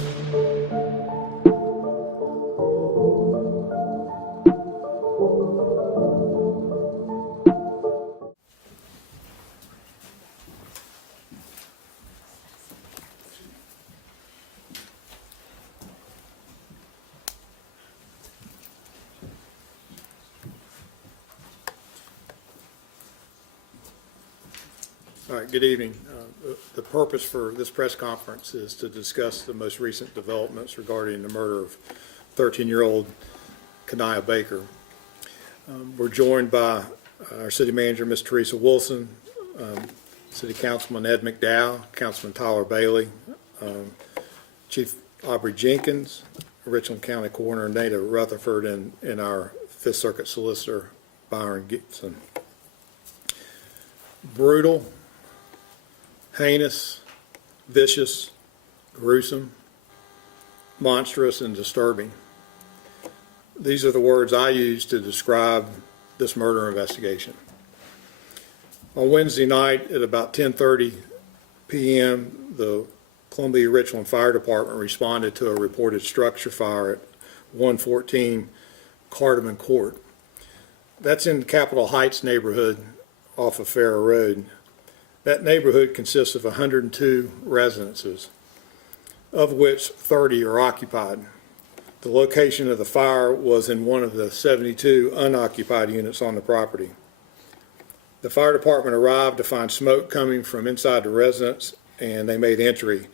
All right, good evening. The purpose for this press conference is to discuss the most recent developments regarding the murder of 13-year-old Kaniah Baker. We're joined by our city manager, Ms. Teresa Wilson, City Councilman Ed McDowell, Councilman Tyler Bailey, Chief Aubrey Jenkins, Richland County Coroner Nada Rutherford, and our Fifth Circuit Solicitor, Byron Gibson. Brutal, heinous, vicious, gruesome, monstrous, and disturbing. These are the words I use to describe this murder investigation. On Wednesday night at about 10:30 p.m., the Columbia Richland Fire Department responded to a reported structure fire at 114 Cardamon Court. That's in Capitol Heights neighborhood off of Farrer Road. That neighborhood consists of 102 residences, of which 30 are occupied. The location of the fire was in one of the 72 unoccupied units on the property. The fire department arrived to find smoke coming from inside the residence, and they made entry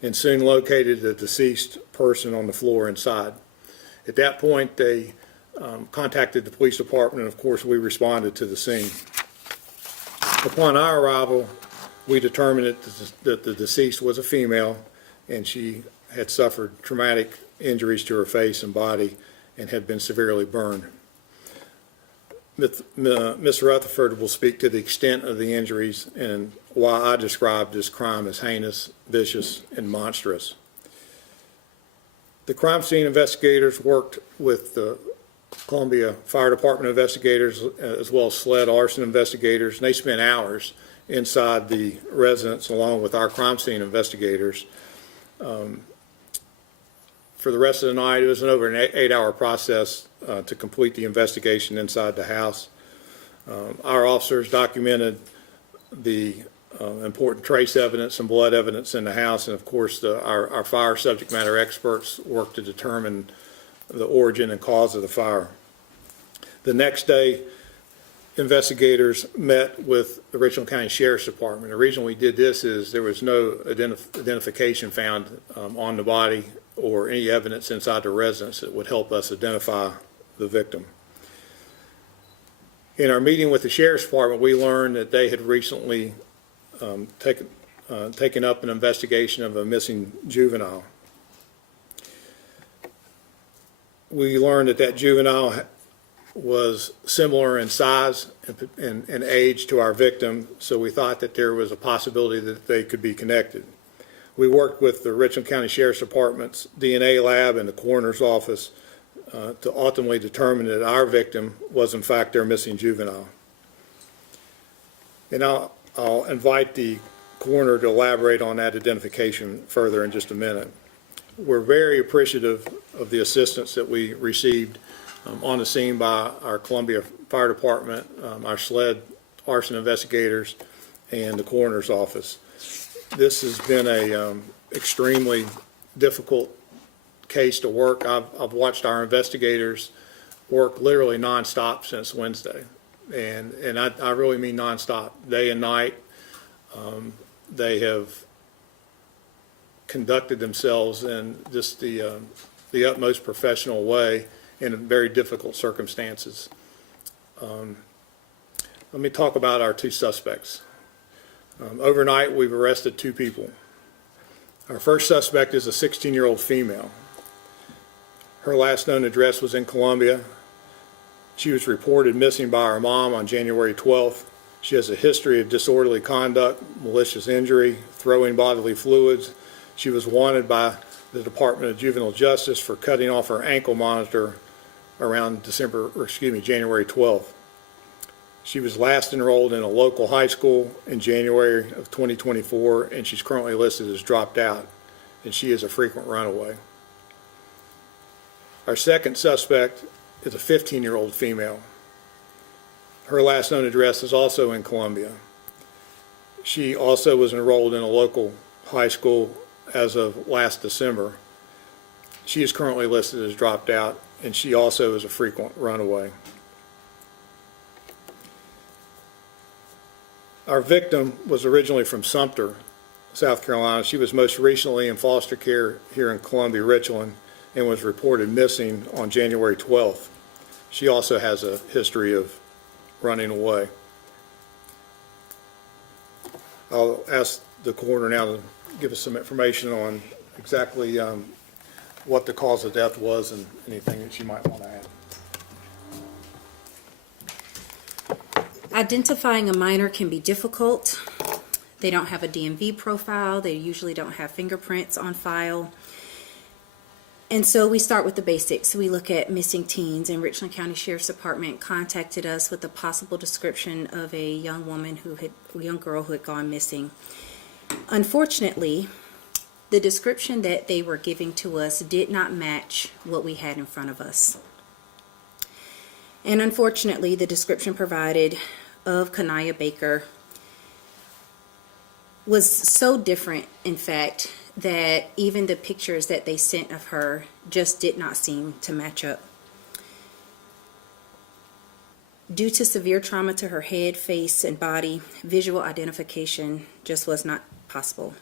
and soon located the deceased person on the floor inside. At that point, they contacted the police department, and of course we responded to the scene. Upon our arrival, we determined that the deceased was a female, and she had suffered traumatic injuries to her face and body and had been severely burned. Ms. Rutherford will speak to the extent of the injuries and why I described this crime as heinous, vicious, and monstrous. The crime scene investigators worked with the Columbia Fire Department investigators as well as SLED arson investigators, and they spent hours inside the residence along with our crime scene investigators. For the rest of the night, it was over an 8-hour process to complete the investigation inside the house. Our officers documented the important trace evidence and blood evidence in the house, and of course our fire subject matter experts worked to determine the origin and cause of the fire. The next day, investigators met with the Richland County Sheriff's Department. The reason we did this is there was no identification found on the body or any evidence inside the residence that would help us identify the victim. In our meeting with the Sheriff's Department, we learned that they had recently taken up an investigation of a missing juvenile. We learned that juvenile was similar in size and age to our victim, so we thought that there was a possibility that they could be connected. We worked with the Richland County Sheriff's Department's DNA lab and the coroner's office to ultimately determine that our victim was in fact their missing juvenile. And I'll invite the coroner to elaborate on that identification further in just a minute. We're very appreciative of the assistance that we received on the scene by our Columbia Fire Department, our SLED arson investigators, and the coroner's office. This has been a extremely difficult case to work. I've watched our investigators work literally nonstop since Wednesday, and I really mean nonstop, day and night. They have conducted themselves in just the utmost professional way in very difficult circumstances. Let me talk about our two suspects. Overnight, we've arrested 2 people. Our first suspect is a 16-year-old female. Her last known address was in Columbia. She was reported missing by her mom on January 12th. She has a history of disorderly conduct, malicious injury, throwing bodily fluids. She was wanted by the Department of Juvenile Justice for cutting off her ankle monitor around January 12th. She was last enrolled in a local high school in January of 2024, and she's currently listed as dropped out. and she is a frequent runaway. Our second suspect is a 15-year-old female. Her last known address is also in Columbia. She also was enrolled in a local high school as of last December. She is currently listed as dropped out, and she also is a frequent runaway. Our victim was originally from Sumter, South Carolina. She was most recently in foster care here in Columbia, Richland, and was reported missing on January 12th. She also has a history of running away. I'll ask the coroner now to give us some information on exactly what the cause of death was and anything that she might want to add. Identifying a minor can be difficult. They don't have a DMV profile. They usually don't have fingerprints on file. And so we start with the basics. We look at missing teens, and Richland County Sheriff's Department contacted us with a possible description of a young girl who had gone missing. Unfortunately, the description that they were giving to us did not match what we had in front of us. And unfortunately, the description provided of Kanaya Baker was so different, in fact, that even the pictures that they sent of her just did not seem to match up. Due to severe trauma to her head, face, and body, visual identification just was not possible.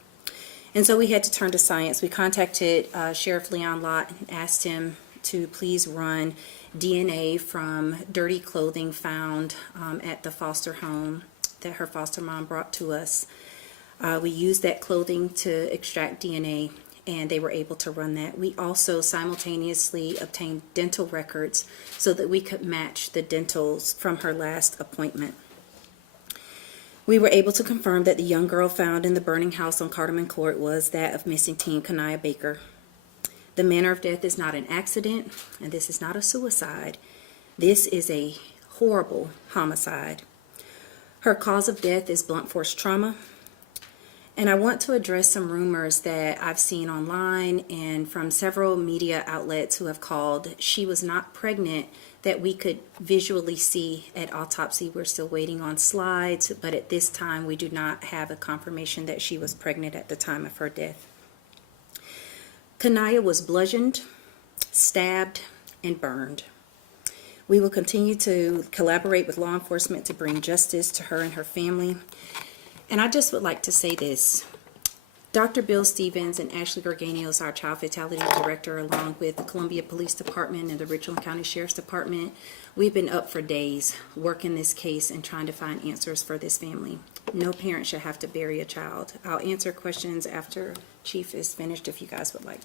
And so we had to turn to science. We contacted Sheriff Leon Lott and asked him to please run DNA from dirty clothing found at the foster home that her foster mom brought to us. We used that clothing to extract DNA, and they were able to run that. We also simultaneously obtained dental records so that we could match the dentals from her last appointment. We were able to confirm that the young girl found in the burning house on Cardamom Court was that of missing teen Kanaya Baker. The manner of death is not an accident, and this is not a suicide. This is a horrible homicide. Her cause of death is blunt force trauma. And I want to address some rumors that I've seen online and from several media outlets who have called. She was not pregnant that we could visually see at autopsy. We're still waiting on slides, but at this time we do not have a confirmation that she was pregnant at the time of her death. Kanaya was bludgeoned, stabbed, and burned. We will continue to collaborate with law enforcement to bring justice to her and her family. And I just would like to say this. Dr. Bill Stevens and Ashley Gorganios, our Child Fatality Director, along with the Columbia Police Department and the Richland County Sheriff's Department, we've been up for days working this case and trying to find answers for this family. No parent should have to bury a child. I'll answer questions after Chief is finished if you guys would like.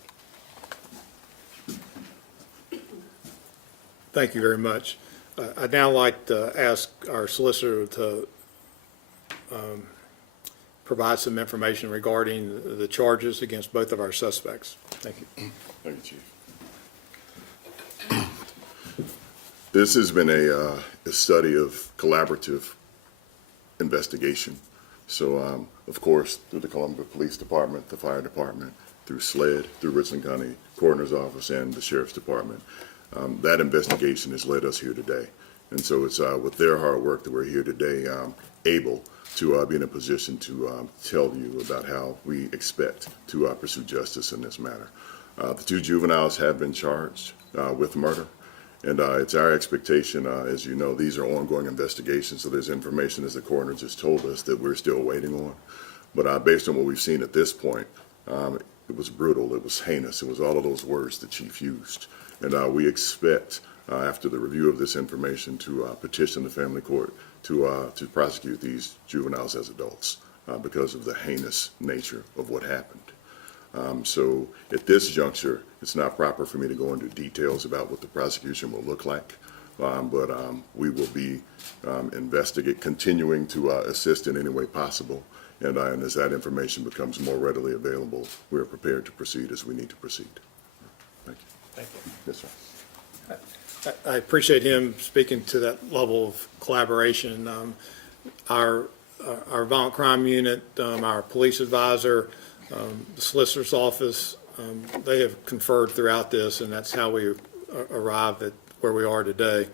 Thank you very much. I'd now like to ask our solicitor to provide some information regarding the charges against both of our suspects. Thank you. Thank you, Chief. This has been a study of collaborative investigation. So, of course, through the Columbia Police Department, the Fire Department, through SLED, through Richland County Coroner's Office, and the Sheriff's Department, that investigation has led us here today. And so it's with their hard work that we're here today, able to be in a position to tell you about how we expect to pursue justice in this matter. The two juveniles have been charged with murder, and it's our expectation, as you know, these are ongoing investigations, so there's information, as the coroner just told us, that we're still waiting on. But based on what we've seen at this point, it was brutal, it was heinous, it was all of those words the chief used. And we expect, after the review of this information, to petition the family court to prosecute these juveniles as adults because of the heinous nature of what happened. So at this juncture, it's not proper for me to go into details about what the prosecution will look like, but we will be continuing to assist in any way possible. And as that information becomes more readily available, we are prepared to proceed as we need to proceed. Thank you. Thank you. Yes, sir. I appreciate him speaking to that level of collaboration. Our violent crime unit, our police advisor, The solicitor's office, they have conferred throughout this, and that's how we arrived at where we are today.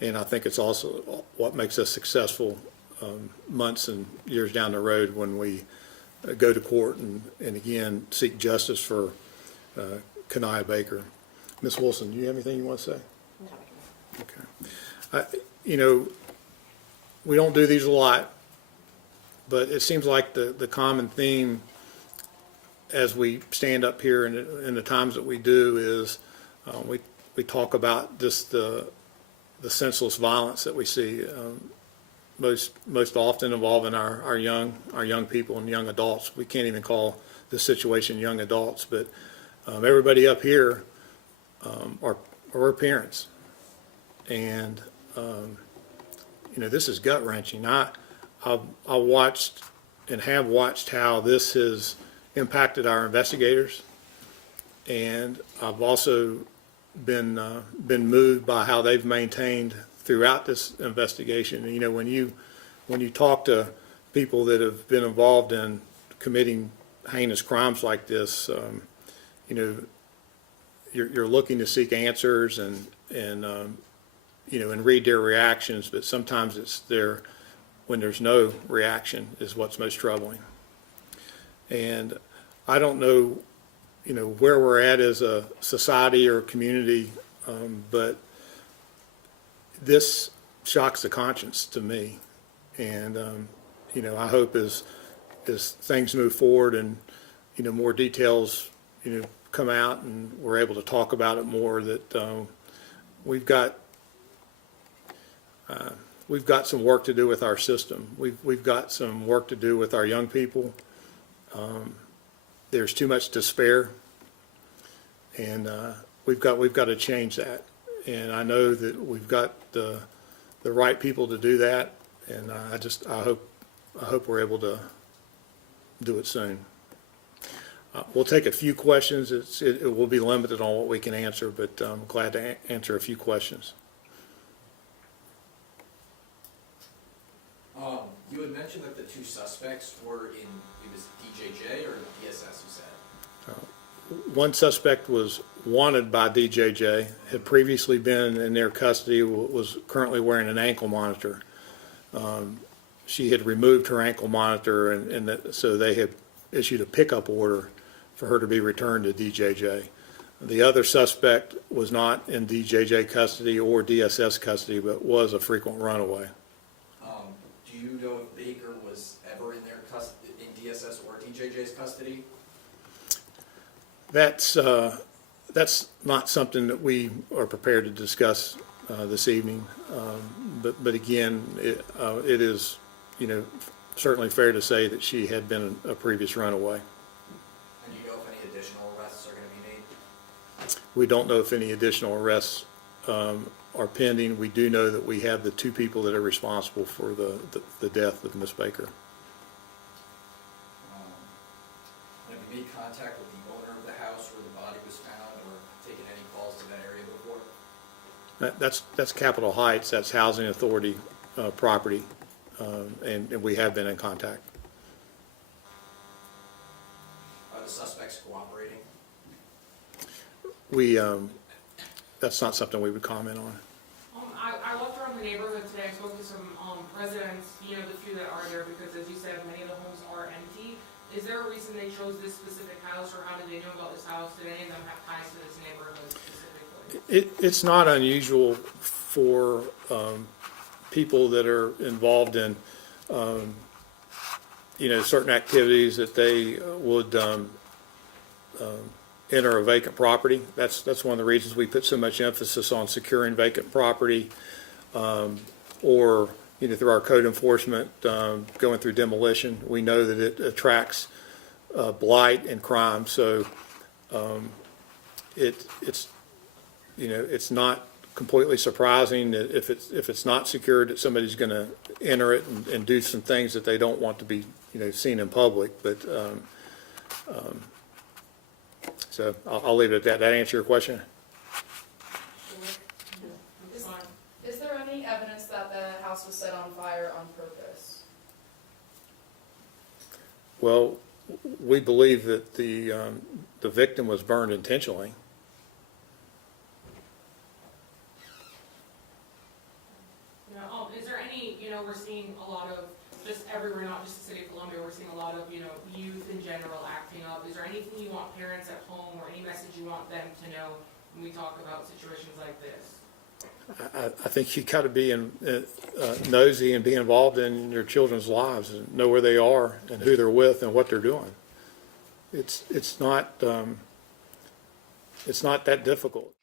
And I think it's also what makes us successful months and years down the road when we go to court and again, seek justice for Kaniyah Baker. Ms. Wilson, do you have anything you want to say? No. Okay. You know, we don't do these a lot, but it seems like the common theme as we stand up here in the times that we do is we talk about just the senseless violence that we see most often involving our young people and young adults. We can't even call this situation young adults, but everybody up here are parents, and you know, this is gut wrenching. I watched and have watched how this has impacted our investigators, and I've also been moved by how they've maintained throughout this investigation. And, you know, when you talk to people that have been involved in committing heinous crimes like this, you know, you're looking to seek answers and you know, and read their reactions, but sometimes it's when there's no reaction is what's most troubling. And I don't know, you know, where we're at as a society or a community, but this shocks the conscience to me. And, you know, I hope as things move forward and, you know, more details, you know, come out and we're able to talk about it more, that we've got some work to do with our system. We've got some work to do with our young people. There's too much despair, and we've got to change that. And I know that we've got the right people to do that, and I hope we're able to do it soon. We'll take a few questions. It will be limited on what we can answer, but I'm glad to answer a few questions. You had mentioned that the two suspects were it was DJJ or DSS, you said? One suspect was wanted by DJJ, had previously been in their custody, was currently wearing an ankle monitor. She had removed her ankle monitor, and so they had issued a pickup order for her to be returned to DJJ. The other suspect was not in DJJ custody or DSS custody, but was a frequent runaway. Do you know if Baker was ever in in DSS or DJJ's custody? That's not something that we are prepared to discuss this evening. But again, it is, you know, certainly fair to say that she had been a previous runaway. And do you know if any additional arrests are going to be made? We don't know if any additional arrests are pending. We do know that we have the two people that are responsible for the death of Ms. Baker. Have you made contact with the owner of the house where the body was found, or taken any calls to that area before? That's Capitol Heights. That's Housing Authority property, and we have been in contact. Are the suspects cooperating? That's not something we would comment on. I walked around the neighborhood today. I spoke to some residents, you know, the few that are there, because as you said, many of the homes are empty. Is there a reason they chose this specific house, or how did they know about this house? Did any of them have ties to this neighborhood specifically? It's not unusual for people that are involved in, you know, certain activities that they would enter a vacant property. That's one of the reasons we put so much emphasis on securing vacant property, or, you know, through our code enforcement, going through demolition. We know that it attracts blight and crime. So it's, you know, it's not completely surprising that if it's not secured, that somebody's going to enter it and do some things that they don't want to be, you know, seen in public. But so I'll leave it at that. That answer your question? Is there any evidence that the house was set on fire on purpose? Well, we believe that the victim was burned intentionally. Is there any, we're seeing a lot of, just everywhere, not just the city of Columbia, we're seeing a lot of, youth in general acting up. Is there anything you want parents at home or any message you want them to know when we talk about situations like this? I think you got to be nosy and be involved in your children's lives and know where they are and who they're with and what they're doing. It's not that difficult.